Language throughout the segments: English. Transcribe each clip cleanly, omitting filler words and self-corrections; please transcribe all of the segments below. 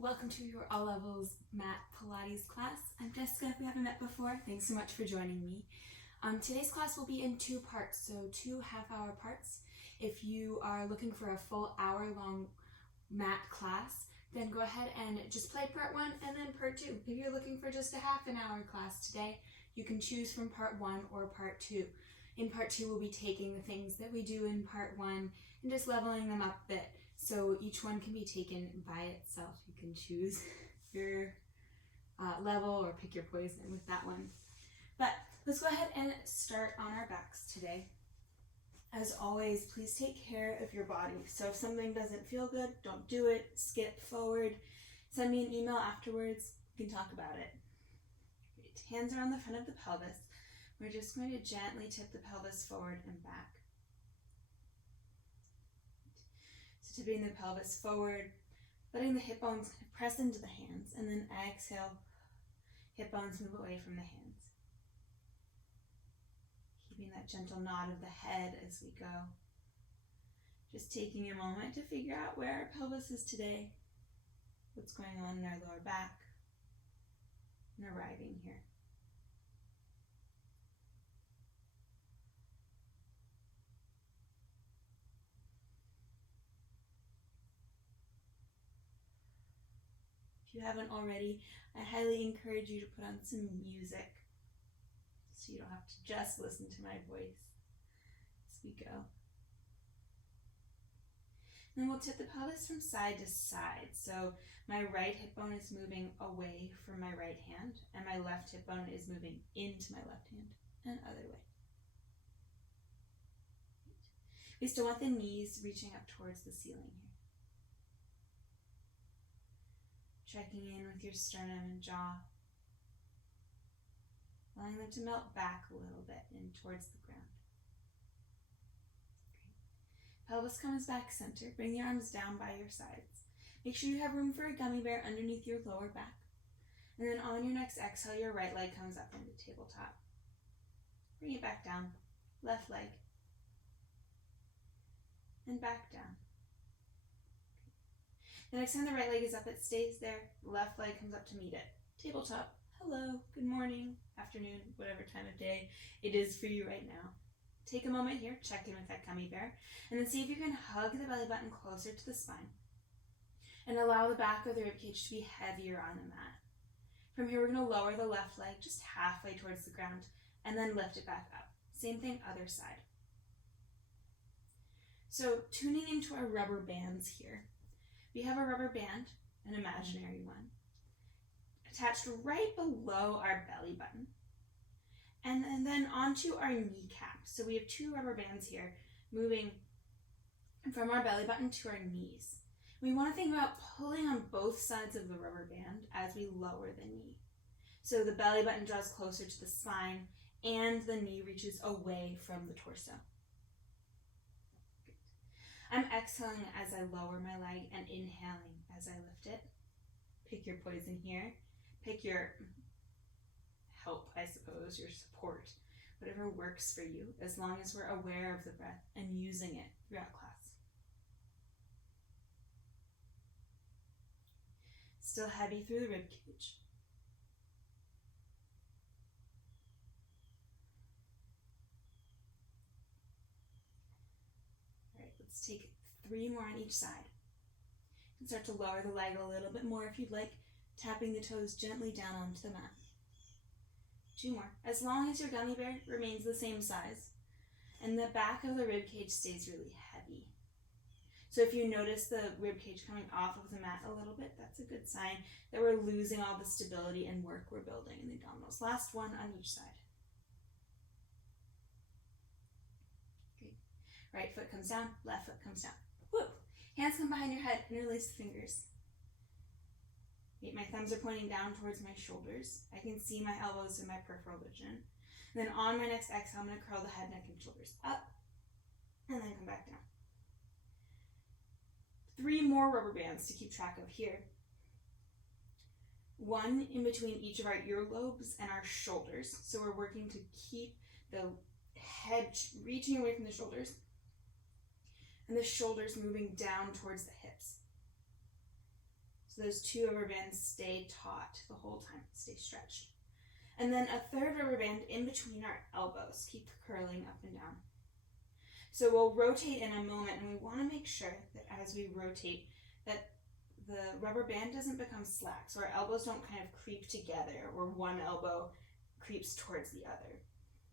Welcome to your All Levels Mat Pilates class. I'm Jessica, if we haven't met before. Thanks so much for joining me. Today's class will be in two parts, so 2 half-hour parts. If you are looking for a full hour-long mat class, then go ahead and just play part 1 and then part 2. If you're looking for just a half an hour class today, you can choose from part 1 or part 2. In part 2, we'll be taking the things that we do in part 1 and just leveling them up a bit. So each one can be taken by itself. You can choose your level or pick your poison with that one. But let's go ahead and start on our backs today. As always, please take care of your body. So if something doesn't feel good, don't do it. Skip forward. Send me an email afterwards. We can talk about it. Great. Hands are on the front of the pelvis. We're just going to gently tip the pelvis forward and back. So tipping the pelvis forward, letting the hip bones press into the hands, and then exhale, hip bones move away from the hands. Keeping that gentle nod of the head as we go. Just taking a moment to figure out where our pelvis is today, what's going on in our lower back, and arriving here. If you haven't already, I highly encourage you to put on some music so you don't have to just listen to my voice as we go. Then we'll tip the pelvis from side to side. So my right hip bone is moving away from my right hand, and my left hip bone is moving into my left hand and other way. We still want the knees reaching up towards the ceiling here. Checking in with your sternum and jaw, allowing them to melt back a little bit in towards the ground. Great. Pelvis comes back center. Bring the arms down by your sides. Make sure you have room for a gummy bear underneath your lower back. And then on your next exhale, your right leg comes up into tabletop. Bring it back down. Left leg. And back down. The next time the right leg is up, it stays there. Left leg comes up to meet it. Tabletop. Hello, good morning, afternoon, whatever time of day it is for you right now. Take a moment here, check in with that gummy bear, and then see if you can hug the belly button closer to the spine. And allow the back of the ribcage to be heavier on the mat. From here, we're going to lower the left leg just halfway towards the ground, and then lift it back up. Same thing, other side. So, tuning into our rubber bands here. We have a rubber band, an imaginary one, attached right below our belly button. And then onto our kneecap. So we have 2 rubber bands here moving from our belly button to our knees. We want to think about pulling on both sides of the rubber band as we lower the knee. So the belly button draws closer to the spine and the knee reaches away from the torso. I'm exhaling as I lower my leg and inhaling as I lift it. Pick your poison here. Pick your help, I suppose, your support, whatever works for you, as long as we're aware of the breath and using it throughout class. Still heavy through the rib cage. Let's take 3 more on each side. And start to lower the leg a little bit more if you'd like, tapping the toes gently down onto the mat. 2 more. As long as your gummy bear remains the same size and the back of the rib cage stays really heavy. So if you notice the rib cage coming off of the mat a little bit, that's a good sign that we're losing all the stability and work we're building in the abdominals. Last one on each side. Right foot comes down, left foot comes down. Woo! Hands come behind your head, interlace the fingers. My thumbs are pointing down towards my shoulders. I can see my elbows in my peripheral vision. And then on my next exhale, I'm going to curl the head, neck, and shoulders up, and then come back down. 3 more rubber bands to keep track of here. 1 in between each of our earlobes and our shoulders. So we're working to keep the head reaching away from the shoulders and the shoulders moving down towards the hips. So those 2 rubber bands stay taut the whole time, stay stretched. And then a 3rd rubber band in between our elbows. Keep curling up and down. So we'll rotate in a moment, and we want to make sure that as we rotate that the rubber band doesn't become slack, so our elbows don't kind of creep together or one elbow creeps towards the other.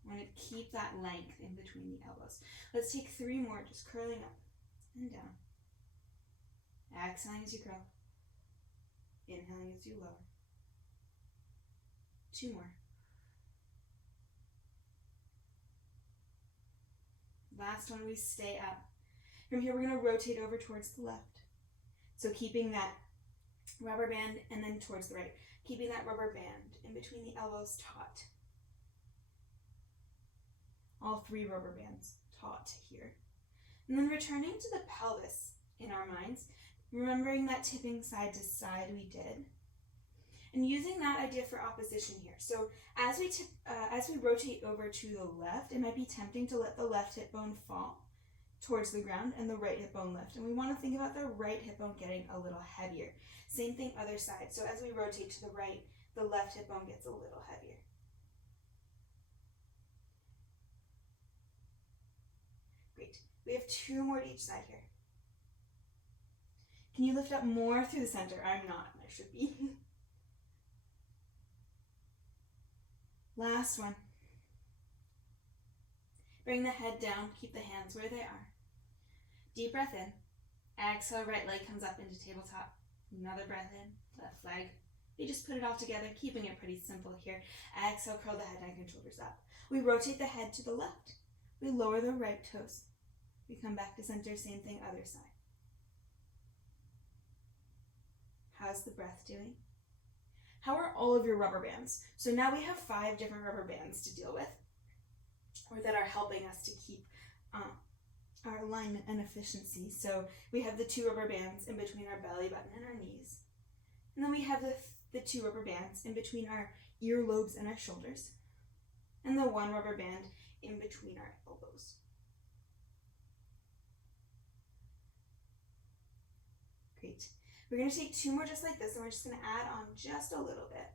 We want to keep that length in between the elbows. Let's take 3 more, just curling up and down. Exhaling as you curl. Inhaling as you lower. 2 more. Last one, we stay up. From here, we're going to rotate over towards the left. So keeping that rubber band and then towards the right. Keeping that rubber band in between the elbows taut. All 3 rubber bands taut here. And then returning to the pelvis in our minds, remembering that tipping side to side we did. And using that idea for opposition here. So as we rotate over to the left, it might be tempting to let the left hip bone fall towards the ground and the right hip bone lift. And we want to think about the right hip bone getting a little heavier. Same thing other side. So as we rotate to the right, the left hip bone gets a little heavier. Great. We have 2 more to each side here. Can you lift up more through the center? I'm not, I should be. Last one. Bring the head down, keep the hands where they are. Deep breath in. Exhale, right leg comes up into tabletop. Another breath in, left leg. You just put it all together, keeping it pretty simple here. Exhale, curl the head, neck, and shoulders up. We rotate the head to the left. We lower the right toes. We come back to center, same thing, other side. How's the breath doing? How are all of your rubber bands? So now we have 5 different rubber bands to deal with, or that are helping us to keep our alignment and efficiency. So we have the 2 rubber bands in between our belly button and our knees. And then we have the 2 rubber bands in between our earlobes and our shoulders. And the 1 rubber band in between our elbows. Great. We're going to take 2 more just like this, and we're just going to add on just a little bit.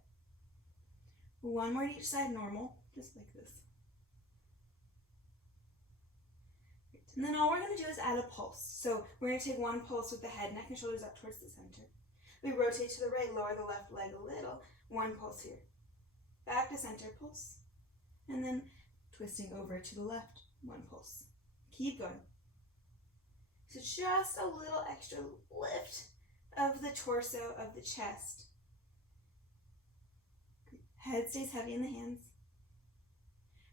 1 more to each side, normal, just like this. Great. And then all we're going to do is add a pulse. So we're going to take 1 pulse with the head, neck, and shoulders up towards the center. We rotate to the right, lower the left leg a little. 1 pulse here. Back to center, pulse. And then twisting over to the left, 1 pulse. Keep going. So just a little extra lift of the torso, of the chest. Head stays heavy in the hands.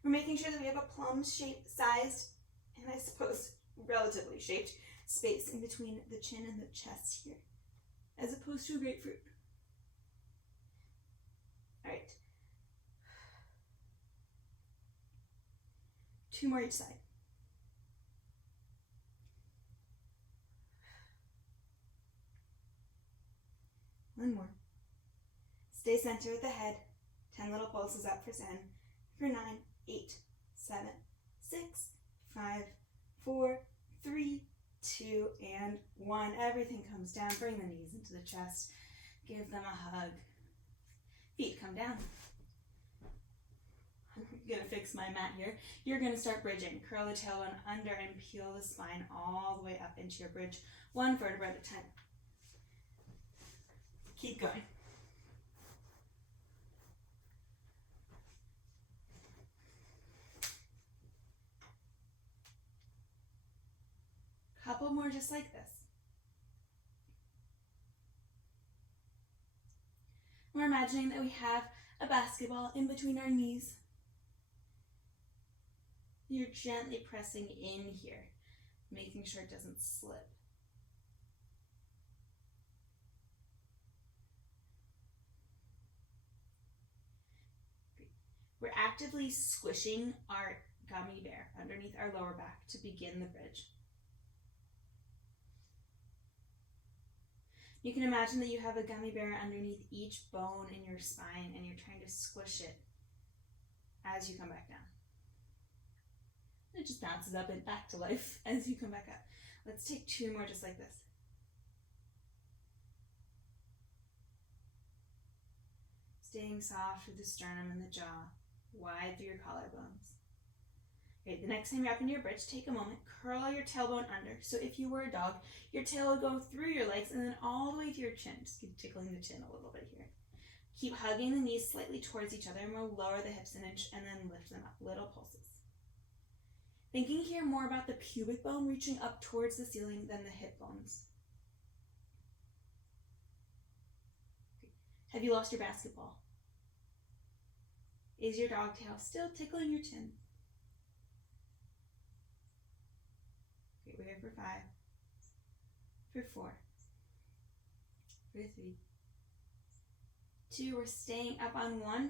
We're making sure that we have a plum-shaped, sized, and I suppose relatively shaped space in between the chin and the chest here, as opposed to a grapefruit. All right. 2 more each side. One more. Stay centered with the head. 10 little pulses up for 10, for 9, 8, 7, 6, 5, 4, 3, 2, and 1. Everything comes down. Bring the knees into the chest. Give them a hug. Feet come down. I'm going to fix my mat here. You're going to start bridging. Curl the tailbone under and peel the spine all the way up into your bridge. 1 vertebra at a time. Keep going. Couple more just like this. We're imagining that we have a basketball in between our knees. You're gently pressing in here, making sure it doesn't slip. We're actively squishing our gummy bear underneath our lower back to begin the bridge. You can imagine that you have a gummy bear underneath each bone in your spine, and you're trying to squish it as you come back down. It just bounces up and back to life as you come back up. Let's take 2 more just like this. Staying soft with the sternum and the jaw, wide through your collarbones. Okay, the next time you're up into your bridge, take a moment, curl your tailbone under. So if you were a dog, your tail will go through your legs and then all the way to your chin. Just keep tickling the chin a little bit here. Keep hugging the knees slightly towards each other, and we'll lower the hips an inch and then lift them up, little pulses. Thinking here more about the pubic bone reaching up towards the ceiling than the hip bones. Okay. Have you lost your basketball? Is your dog tail still tickling your chin? Okay, we're here for 5, for 4, for 3, 2, we're staying up on 1,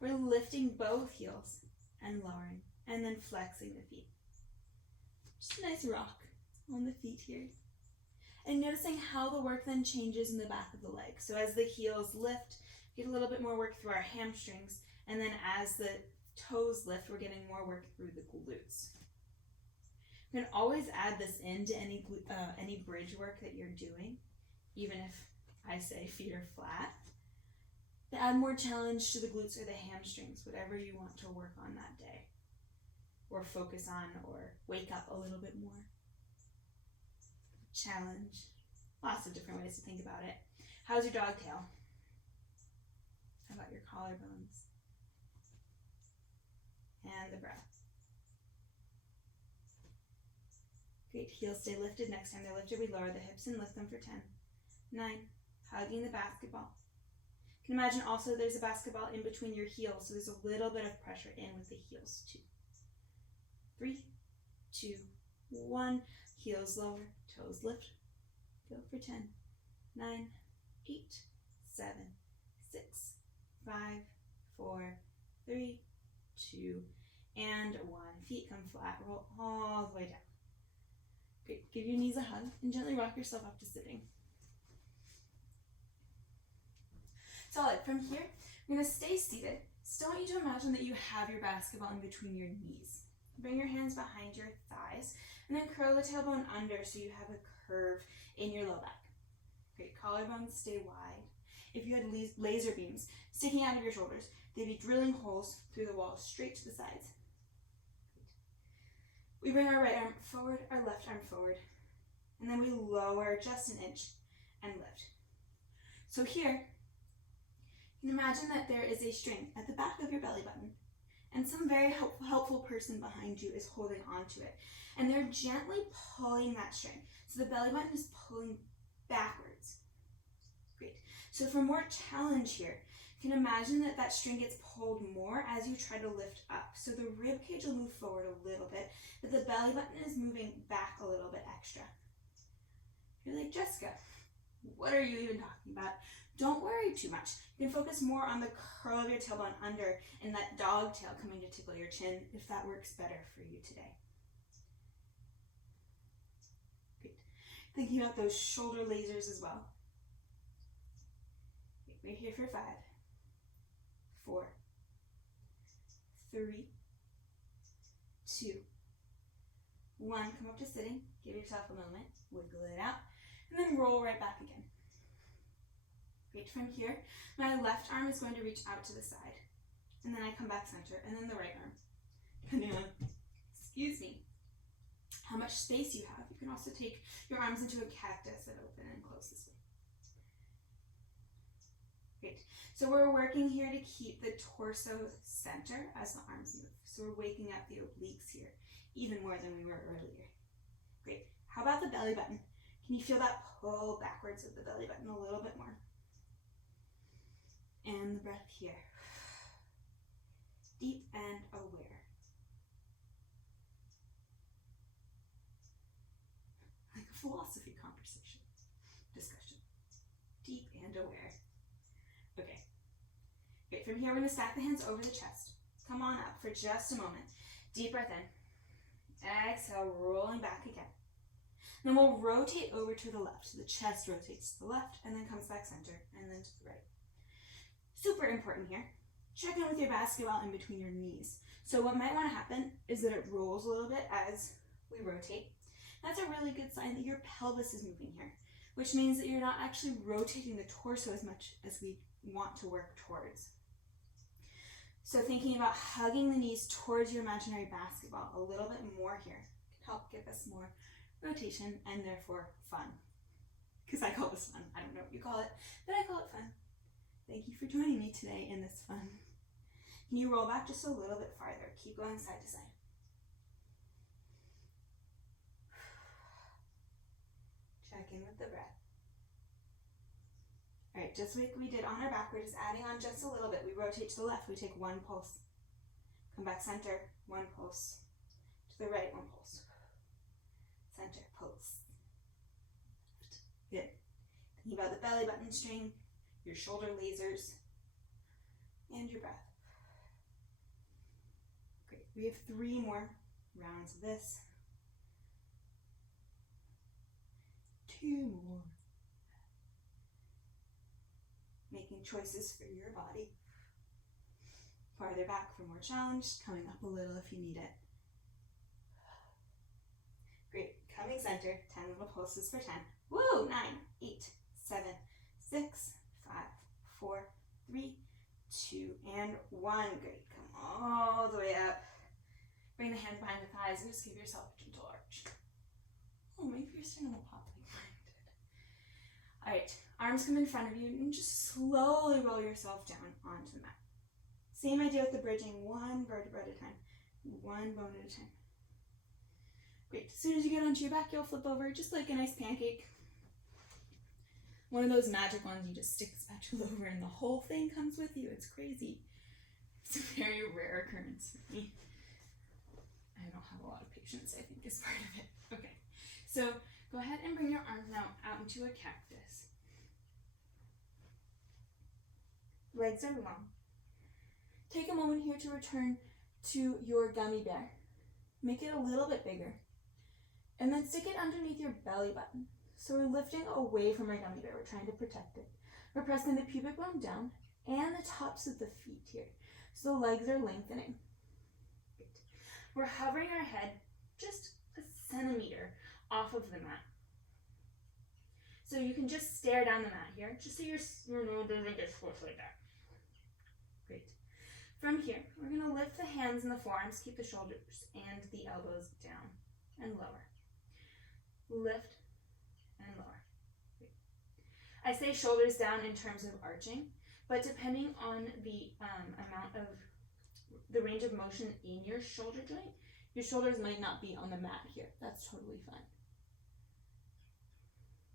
we're lifting both heels and lowering, and then flexing the feet. Just a nice rock on the feet here. And noticing how the work then changes in the back of the leg. So as the heels lift, get a little bit more work through our hamstrings, and then as the toes lift, we're getting more work through the glutes. You can always add this into any bridge work that you're doing, even if I say feet are flat, to add more challenge to the glutes or the hamstrings, whatever you want to work on that day, or focus on, or wake up a little bit more. Challenge. Lots of different ways to think about it. How's your dog tail? How about your collarbones? And the breath. Great, heels stay lifted. Next time they're lifted, we lower the hips and lift them for 10, 9, hugging the basketball. You can imagine also there's a basketball in between your heels, so there's a little bit of pressure in with the heels too. 3, 2, 1, heels lower, toes lift. Go for 10, 9, 8, 7, 6, 5, 4, 3, 2, and 1. Feet come flat, roll all the way down. Great, give your knees a hug and gently rock yourself up to sitting. Solid. From here, you're going to stay seated. Still want you to imagine that you have your basketball in between your knees. Bring your hands behind your thighs and then curl the tailbone under so you have a curve in your low back. Great, collarbones stay wide. If you had laser beams sticking out of your shoulders, they'd be drilling holes through the walls straight to the sides. We bring our right arm forward, our left arm forward, and then we lower just an inch and lift. So here, you can imagine that there is a string at the back of your belly button, and some very helpful person behind you is holding onto it, and they're gently pulling that string. So the belly button is pulling backwards. Great. So for more challenge here, you can imagine that that string gets pulled more as you try to lift up. So the rib cage will move forward a little bit, but the belly button is moving back a little bit extra. You're like, Jessica, what are you even talking about? Don't worry too much. You can focus more on the curl of your tailbone under and that dog tail coming to tickle your chin if that works better for you today. Great. Thinking about those shoulder lasers as well. We're here for 5, 4, 3, 2, 1. Come up to sitting. Give yourself a moment. Wiggle it out. And then roll right back again. Great. From here, my left arm is going to reach out to the side. And then I come back center. And then the right arm. Depending on, how much space you have. You can also take your arms into a cactus and open and close this way. Great. So we're working here to keep the torso center as the arms move. So we're waking up the obliques here, even more than we were earlier. Great. How about the belly button? Can you feel that pull backwards of the belly button a little bit more? And the breath here. Deep and aware. Like a philosophy discussion. Deep and aware. Okay. Great. From here, we're going to stack the hands over the chest. Come on up for just a moment. Deep breath in. Exhale, rolling back again. Then we'll rotate over to the left. So the chest rotates to the left and then comes back center and then to the right. Super important here. Check in with your basketball in between your knees. So what might want to happen is that it rolls a little bit as we rotate. That's a really good sign that your pelvis is moving here, which means that you're not actually rotating the torso as much as we want to work towards. So thinking about hugging the knees towards your imaginary basketball a little bit more here can help give us more rotation and therefore fun. Because I call this fun. I don't know what you call it, but I call it fun. Thank you for joining me today in this fun. Can you roll back just a little bit farther? Keep going side to side. Check in with the breath. All right, just like we did on our back, we're just adding on just a little bit. We rotate to the left, we take one pulse. Come back center, one pulse. To the right, one pulse. Center, pulse. Good. Thinking about the belly button string, your shoulder lasers, and your breath. Great. We have 3 more rounds of this. 2 more. Making choices for your body. Farther back for more challenge, coming up a little if you need it. Great. Coming center, 10 little pulses for 10. Woo! 9, 8, 7, 6, 5, 4, 3, 2, and 1. Great. Come all the way up. Bring the hands behind the thighs and just give yourself a gentle arch. Oh, maybe you're sitting on the pop like mine did. All right. Arms come in front of you and just slowly roll yourself down onto the mat. Same idea with the bridging, 1 vertebra at a time, 1 bone at a time. Great. As soon as you get onto your back, you'll flip over just like a nice pancake. One of those magic ones, you just stick the spatula over and the whole thing comes with you. It's crazy. It's a very rare occurrence for me. I don't have a lot of patience, I think, is part of it. Okay. So go ahead and bring your arms now out into a cactus. Legs are long. Take a moment here to return to your gummy bear. Make it a little bit bigger. And then stick it underneath your belly button. So we're lifting away from our gummy bear. We're trying to protect it. We're pressing the pubic bone down and the tops of the feet here. So the legs are lengthening. Great. We're hovering our head just a centimeter off of the mat. So you can just stare down the mat here, just so your nose doesn't get squished like that. Great. From here, we're going to lift the hands and the forearms, keep the shoulders and the elbows down and lower. Lift and lower. Great. I say shoulders down in terms of arching, but depending on the amount of the range of motion in your shoulder joint, your shoulders might not be on the mat here. That's totally fine.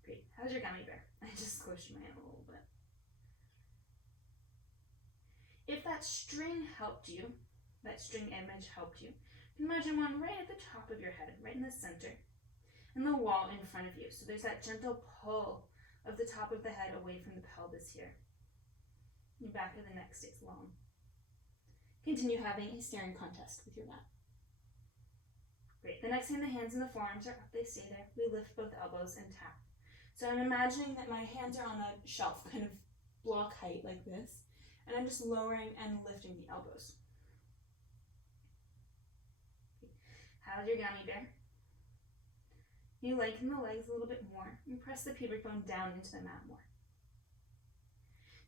Great. How's your gummy bear? I just squished mine a little bit. If that string helped you, that string image helped you, imagine one right at the top of your head, right in the center, and the wall in front of you. So there's that gentle pull of the top of the head away from the pelvis here. The back of the neck stays long. Continue having a staring contest with your mat. Great. The next time the hands and the forearms are up, they stay there. We lift both elbows and tap. So I'm imagining that my hands are on a shelf, kind of block height like this, and I'm just lowering and lifting the elbows. How's your gummy bear? You lengthen the legs a little bit more and press the pubic bone down into the mat more.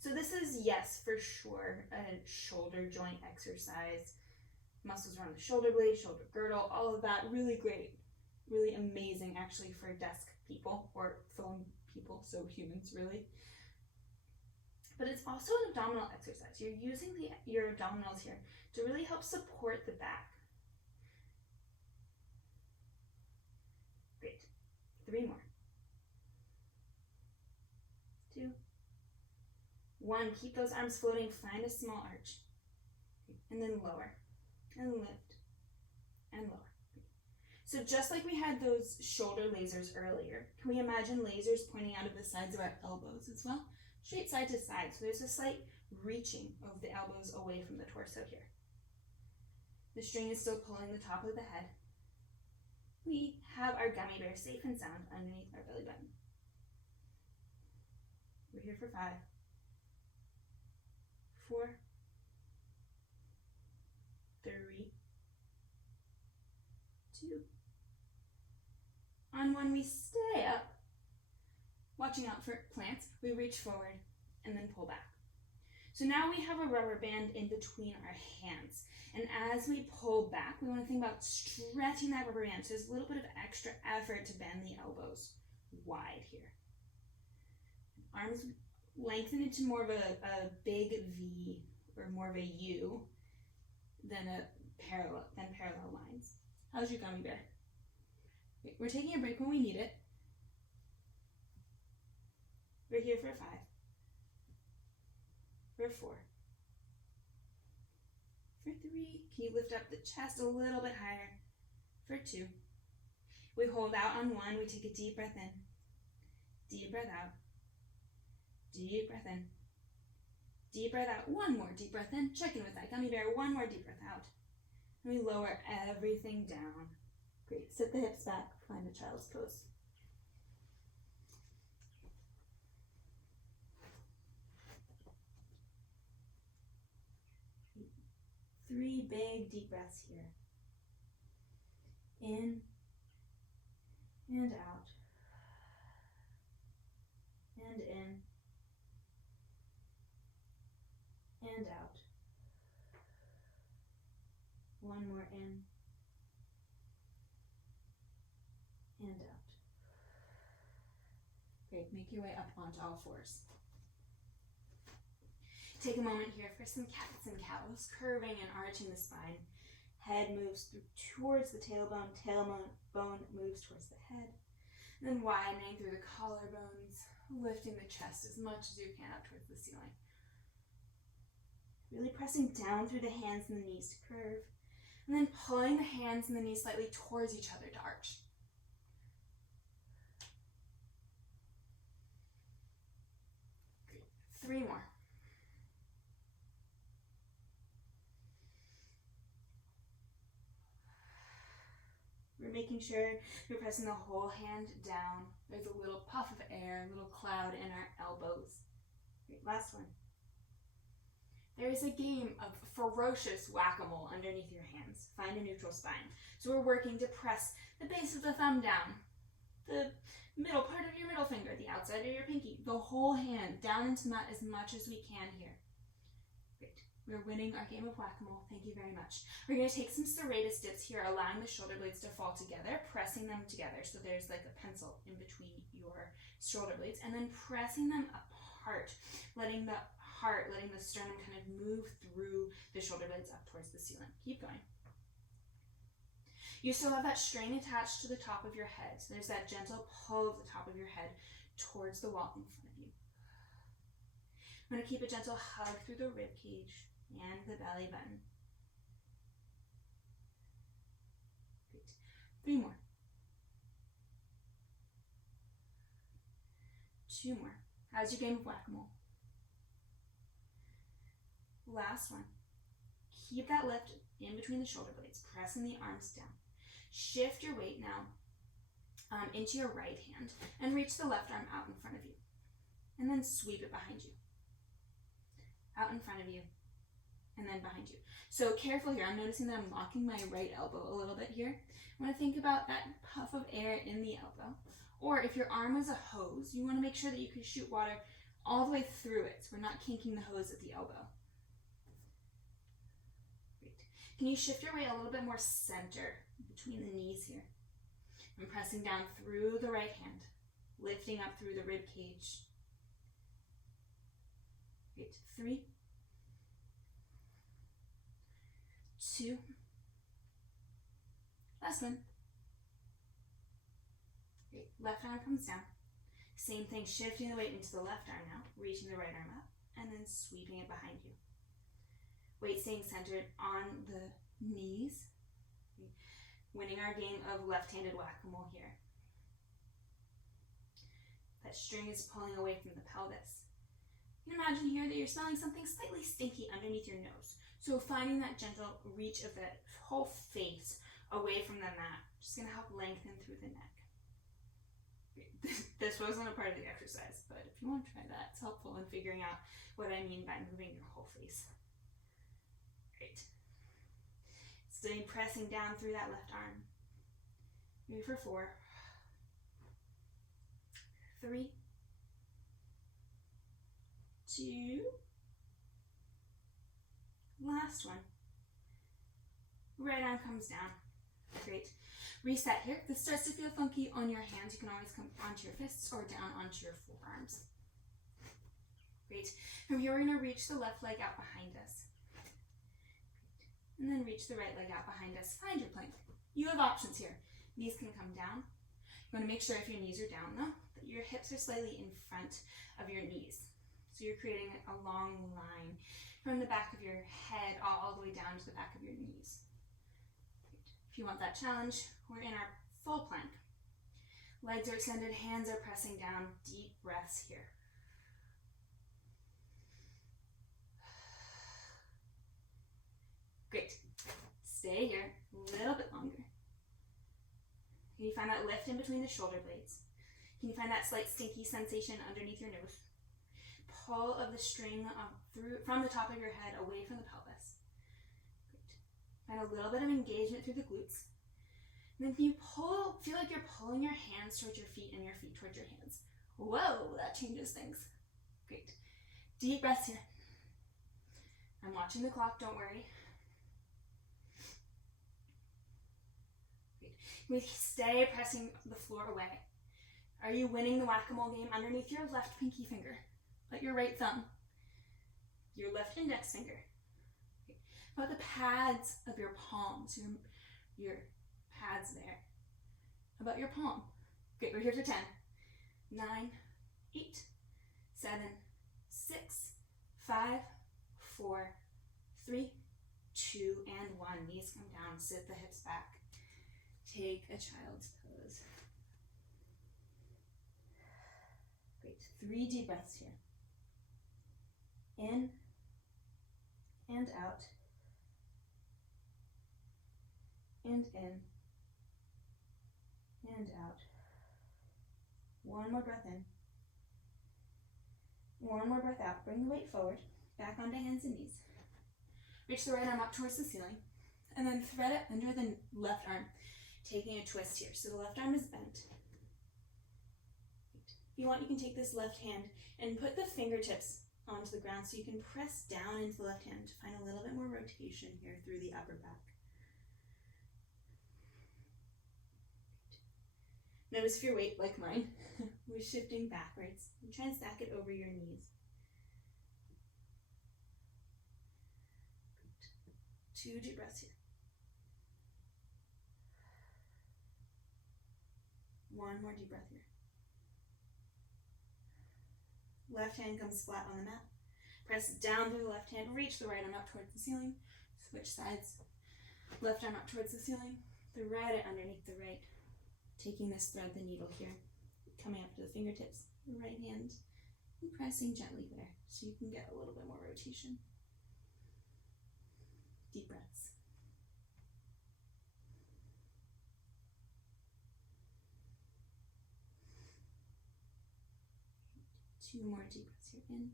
So this is, yes, for sure, a shoulder joint exercise. Muscles around the shoulder blade, shoulder girdle, all of that, really great. Really amazing, actually, for desk people or phone people, so humans, really. But it's also an abdominal exercise. You're using your abdominals here to really help support the back. Great. 3 more. 2. 1. Keep those arms floating. Find a small arch. And then lower. And lift. And lower. So just like we had those shoulder lasers earlier, can we imagine lasers pointing out of the sides of our elbows as well? Straight side to side. So there's a slight reaching of the elbows away from the torso here. The string is still pulling the top of the head. We have our gummy bear safe and sound underneath our belly button. We're here for 5, 4, 3, 2. On 1, we stay up. Watching out for plants, we reach forward and then pull back. So now we have a rubber band in between our hands. And as we pull back, we want to think about stretching that rubber band. So there's a little bit of extra effort to bend the elbows wide here. Arms lengthen into more of a big V or more of a U than parallel lines. How's your gummy bear? We're taking a break when we need it. We're here for 5. For 4. For 3. Can you lift up the chest a little bit higher? For 2. We hold out on 1. We take a deep breath in. Deep breath out. Deep breath in. Deep breath out. 1 more deep breath in. Check in with that gummy bear. 1 more deep breath out. And we lower everything down. Great. Sit the hips back. Find a child's pose. Three big deep breaths here. In and out. And in. And out. 1 more in. And out. Great, make your way up onto all fours. Take a moment here for some cats and cows, curving and arching the spine. Head moves towards the tailbone, tailbone moves towards the head. And then widening through the collarbones, lifting the chest as much as you can up towards the ceiling. Really pressing down through the hands and the knees to curve. And then pulling the hands and the knees slightly towards each other to arch. Great. 3 more. We're making sure we're pressing the whole hand down. There's a little puff of air, a little cloud in our elbows. Great. Last one. There is a game of ferocious whack-a-mole underneath your hands. Find a neutral spine. So we're working to press the base of the thumb down, the middle part of your middle finger, the outside of your pinky, the whole hand down into the mat as much as we can here. Great. We're winning our game of whack-a-mole. Thank you very much. We're going to take some serratus dips here, allowing the shoulder blades to fall together, pressing them together. So there's like a pencil in between your shoulder blades, and then pressing them apart, letting the sternum kind of move through the shoulder blades up towards the ceiling. Keep going. You still have that string attached to the top of your head. So there's that gentle pull of the top of your head towards the wall in front of you. I'm going to keep a gentle hug through the rib cage and the belly button. Great. 3 more. 2 more. How's your game of whack-a-mole? Last one. Keep that lift in between the shoulder blades, pressing the arms down. Shift your weight now into your right hand and reach the left arm out in front of you. And then sweep it behind you. Out in front of you. And then behind you. So careful here. I'm noticing that I'm locking my right elbow a little bit here. I want to think about that puff of air in the elbow. Or if your arm is a hose, you want to make sure that you can shoot water all the way through it. So we're not kinking the hose at the elbow. Can you shift your weight a little bit more center between the knees here? I'm pressing down through the right hand, lifting up through the rib cage. Great. 3, 2, last one. Great. Left arm comes down. Same thing, shifting the weight into the left arm now, reaching the right arm up, and then sweeping it behind you. Weight staying centered on the knees. Winning our game of left-handed whack-a-mole here. That string is pulling away from the pelvis. You can imagine here that you're smelling something slightly stinky underneath your nose. So finding that gentle reach of that whole face away from the mat, just going to help lengthen through the neck. This wasn't a part of the exercise, but if you want to try that, it's helpful in figuring out what I mean by moving your whole face. Great. Stay pressing down through that left arm. Maybe for 4, 3, 2, Last one. Right arm comes down. Great. Reset here. If this starts to feel funky on your hands, you can always come onto your fists or down onto your forearms. Great. From here, we're going to reach the left leg out behind us. And then reach the right leg out behind us. Find your plank. You have options here. Knees can come down. You want to make sure if your knees are down though, that your hips are slightly in front of your knees. So you're creating a long line from the back of your head all the way down to the back of your knees. If you want that challenge, we're in our full plank. Legs are extended, hands are pressing down, deep breaths here. Great. Stay here a little bit longer. Can you find that lift in between the shoulder blades? Can you find that slight stinky sensation underneath your nose? Pull of the string from the top of your head away from the pelvis. Great. Find a little bit of engagement through the glutes. And then you feel like you're pulling your hands towards your feet and your feet towards your hands. Whoa, that changes things. Great. Deep breaths here. I'm watching the clock, don't worry. Great. We stay pressing the floor away. Are you winning the whack-a-mole game underneath your left pinky finger? Let your right thumb, your left index finger. Okay. About the pads of your palms, your pads there. About your palm. Great, we're here for 10, 9, 8, 7, 6, 5, 4, 3, 2, and 1. Knees come down, sit the hips back. Take a child's pose. Great, 3 deep breaths here. In and out, and in, and out. One more breath in. One more breath out. Bring the weight forward, back onto hands and knees. Reach the right arm up towards the ceiling, and then thread it under the left arm, taking a twist here. So the left arm is bent. If you want, you can take this left hand and put the fingertips onto the ground so you can press down into the left hand to find a little bit more rotation here through the upper back. Notice if your weight, like mine, was shifting backwards, and try and stack it over your knees. 2 deep breaths here. 1 more deep breath here. Left hand comes flat on the mat. Press down through the left hand. Reach the right arm up towards the ceiling. Switch sides. Left arm up towards the ceiling. Thread it underneath the right. Taking this thread, the needle here. Coming up to the fingertips. The right hand. And pressing gently there so you can get a little bit more rotation. Deep breaths. Two more deep breaths here, in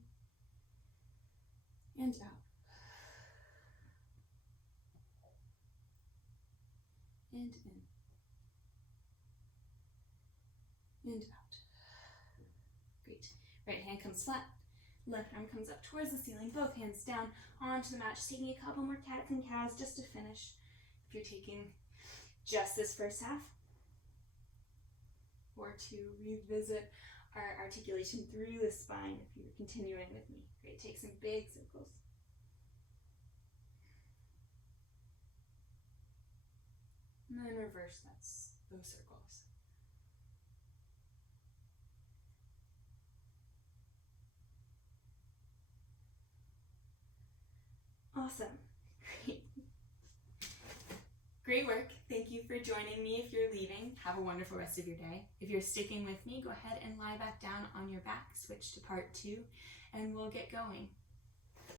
and out. And in. And out. Great. Right hand comes flat. Left arm comes up towards the ceiling. Both hands down onto the mat. Just taking a couple more cats and cows just to finish. If you're taking just this first half. Or to revisit our articulation through the spine if you're continuing with me. Great, take some big circles. And then reverse those circles. Awesome. Great. Great work. Thank you for joining me. If you're leaving, have a wonderful rest of your day. If you're sticking with me, go ahead and lie back down on your back, switch to part 2, and we'll get going.